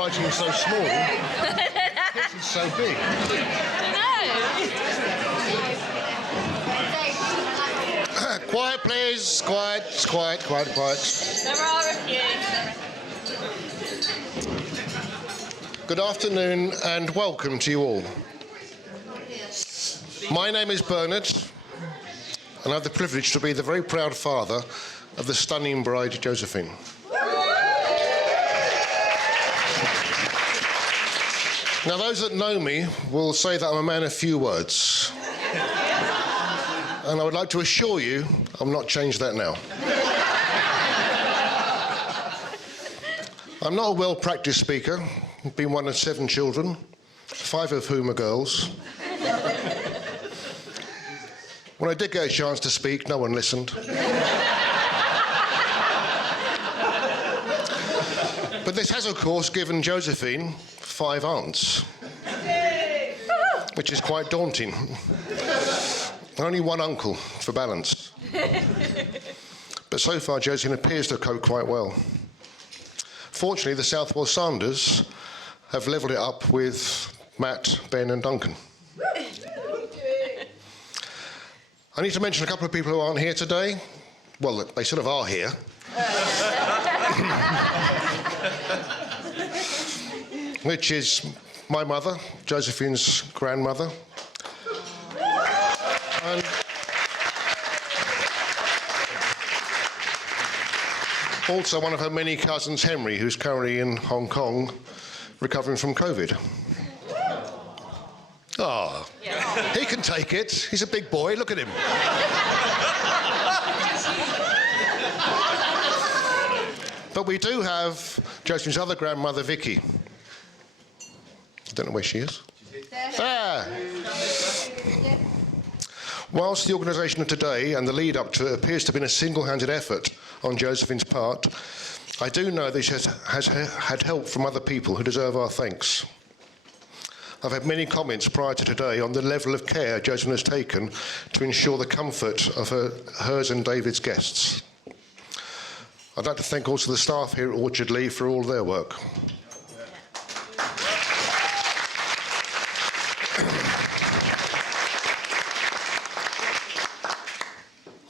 writing so small, this is so big. Quiet, please. Quiet. There are a few. Good afternoon and welcome to you all. My name is Bernard, and I have the privilege to be the very proud father of the stunning bride, Josephine. Now, those that know me will say that I'm a man of few words. And I would like to assure you, I'll not change that now. I'm not a well-practiced speaker. I've been one of 7 children, 5 of whom are girls. When I did get a chance to speak, no one listened. But this has, of course, given Josephine 5 aunts, which is quite daunting. Only 1 uncle for balance. But so far, Josephine appears to cope quite well. Fortunately, the Southwell Sanders have levelled it up with Matt, Ben and Duncan. I need to mention a couple of people who aren't here today. Well, they sort of are here. Which is my mother, Josephine's grandmother. And also one of her many cousins, Henry, who's currently in Hong Kong recovering from COVID. Ah, he can take it. He's a big boy. Look at him. But we do have Josephine's other grandmother, Vicky. I don't know where she is. There. Whilst the organisation of today and the lead-up to it appears to have been a single-handed effort on Josephine's part, I do know that she has had help from other people who deserve our thanks. I've had many comments prior to today on the level of care Josephine has taken to ensure the comfort of hers and David's guests. I'd like to thank also the staff here at Orchard Lee for all their work.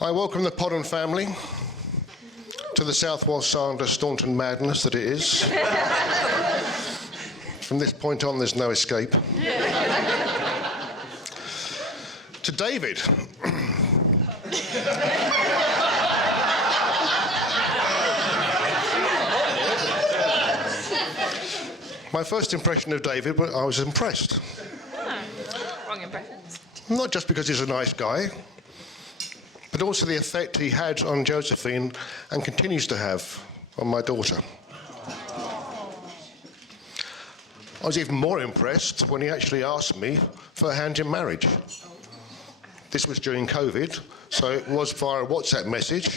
I welcome the Podden family to the Southwell Sanders Staunton madness that it is. From this point on, there's no escape. To David. My first impression of David, I was impressed. Wrong impressions. Not just because he's a nice guy, but also the effect he had on Josephine and continues to have on my daughter. I was even more impressed when he actually asked me for a hand in marriage. This was during COVID, so it was via a WhatsApp message.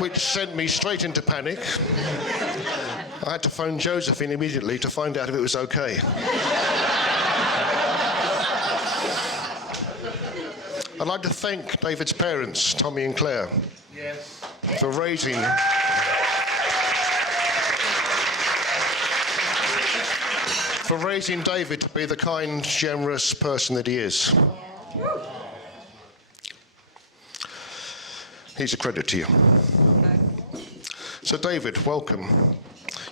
Which sent me straight into panic. I had to phone Josephine immediately to find out if it was okay. I'd like to thank David's parents, Tommy and Claire, for raising David to be the kind, generous person that he is. He's a credit to you. So David, welcome.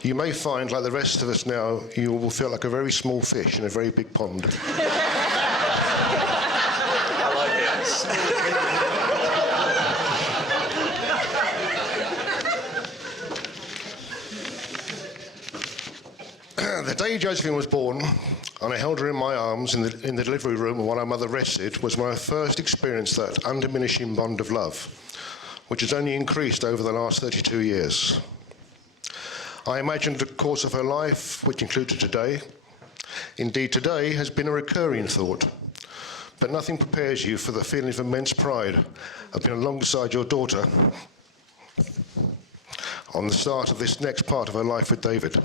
You may find, like the rest of us now, you will feel like a very small fish in a very big pond. I like it. The day Josephine was born, and I held her in my arms in the delivery room while our mother rested, was when I first experienced that undiminishing bond of love, which has only increased over the last 32 years. I imagined the course of her life, which included today. Indeed, today has been a recurring thought, but nothing prepares you for the feeling of immense pride of being alongside your daughter on the start of this next part of her life with David.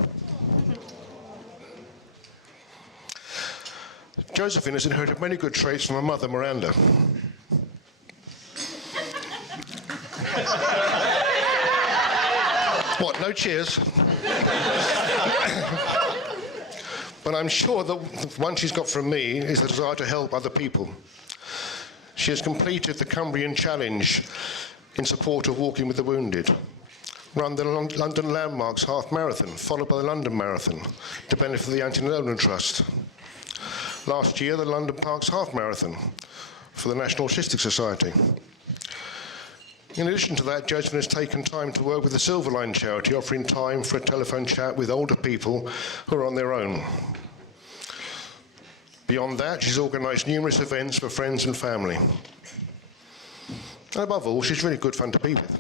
Josephine has inherited many good traits from her mother, Miranda. What, no cheers? But I'm sure that the one she's got from me is the desire to help other people. She has completed the Cumbrian Challenge in support of Walking with the Wounded, run the London Landmarks Half Marathon, followed by the London Marathon, to benefit the Anti-Nolan Trust. Last year, the London Parks Half Marathon for the National Autistic Society. In addition to that, Josephine has taken time to work with the Silverline charity, offering time for a telephone chat with older people who are on their own. Beyond that, she's organised numerous events for friends and family. And above all, she's really good fun to be with.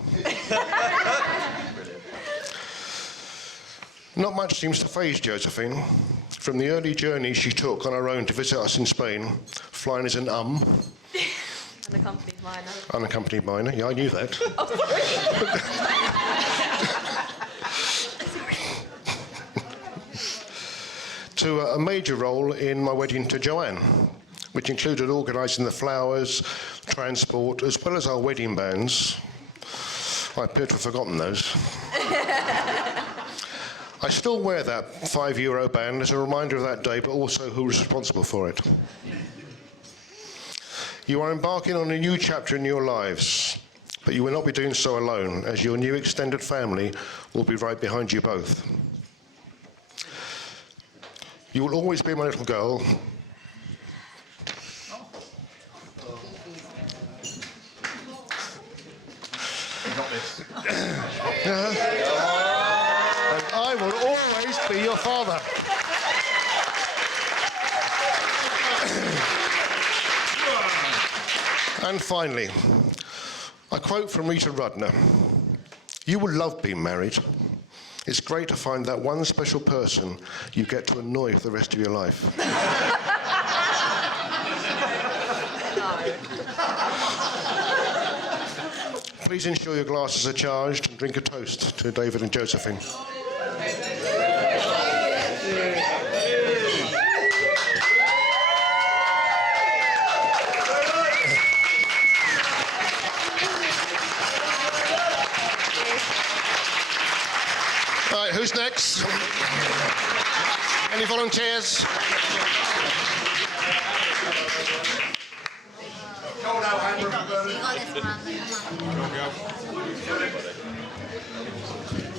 Not much seems to faze Josephine. From the early journey she took on her own to visit us in Spain, flying as an Unaccompanied minor. unaccompanied minor. Yeah, I knew that. Oh, To a major role in my wedding to Joanne, which included organising the flowers, transport, as well as our wedding bands. I appear to have forgotten those. I still wear that €5 band as a reminder of that day, but also who was responsible for it. You are embarking on a new chapter in your lives, but you will not be doing so alone, as your new extended family will be right behind you both. You will always be my little girl. And I will always be your father. And finally, a quote from Rita Rudner. You will love being married. It's great to find that one special person you get to annoy for the rest of your life. Please ensure your glasses are charged and drink a toast to David and Josephine. All right, who's next? Any volunteers? You got this one. Come on.